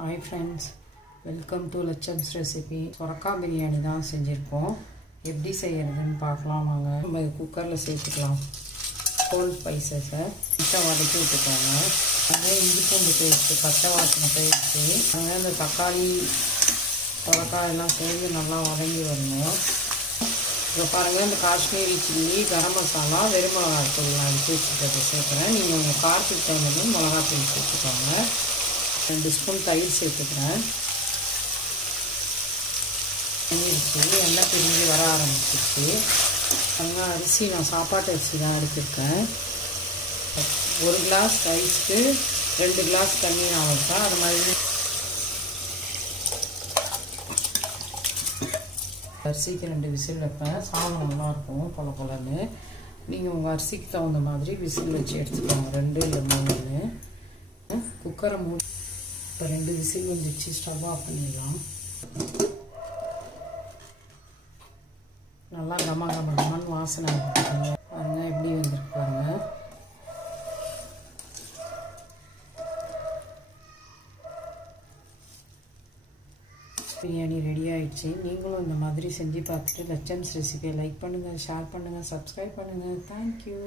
Hi friends, welcome to லட்சம்ஸ் recipe. சொரக்கா பிரியாணி தான் செஞ்சுருக்கோம். எப்படி செய்கிறதுன்னு பார்க்கலாம் வாங்க. நம்ம குக்கரில் சேர்த்துக்கலாம். ஹோல் ஸ்பைசஸை முட்டை வதக்கி விட்டுக்கோங்க. அதே இஞ்சி பூண்டு பேஸ்ட்டு, பச்சை வாசனை பேஸ்ட்டு, அங்கே இந்த தக்காளி சொரக்காய் எல்லாம் சேர்ந்து நல்லா வதங்கி வரணும். இப்போ பாருங்கள், இந்த காஷ்மீரி சில்லி, கரம் மசாலா, வெறும் மிளகாத்தூள் அடித்து வச்சுக்கிறத சேர்க்குறேன். நீங்கள் உங்கள் காரத்துக்கு தகுந்த மிளகாத்தூள் சேர்த்துக்கோங்க. 2 ஸ்பூன் தயிர் சேர்த்துக்கிறேன். எண்ணெய் பிரிஞ்சு வர ஆரம்பிச்சிருச்சு. அங்கே அரிசி நான் சாப்பாட்டு அரிசி தான் எடுத்துருக்கேன். 1 கிளாஸ் ரைஸ்க்கு 2 கிளாஸ் தண்ணி நான் வைப்பேன். அது மாதிரி அரிசிக்கு 2 விசில் வைப்பேன். சாதம் நல்லாயிருக்கும் பொல பொலன்னு. நீங்கள் உங்கள் அரிசிக்கு தகுந்த மாதிரி விசில் வச்சு எடுத்துக்கோங்க. 2 இல்லை 3. குக்கரை இப்போ 2 விசில் வந்துச்சு. ஸ்டவ் ஆஃப் பண்ணிடலாம். நல்லா கமன்னு வாசனை பாருங்க. எப்படி வந்துருக்கு பாருங்க. பிரியாணி ரெடி ஆயிடுச்சு. நீங்களும் இந்த மாதிரி செஞ்சு பார்த்துட்டு லட்சம்ஸ் ரெசிபியை லைக் பண்ணுங்கள், ஷேர் பண்ணுங்கள், சப்ஸ்கிரைப் பண்ணுங்கள். தேங்க்யூ.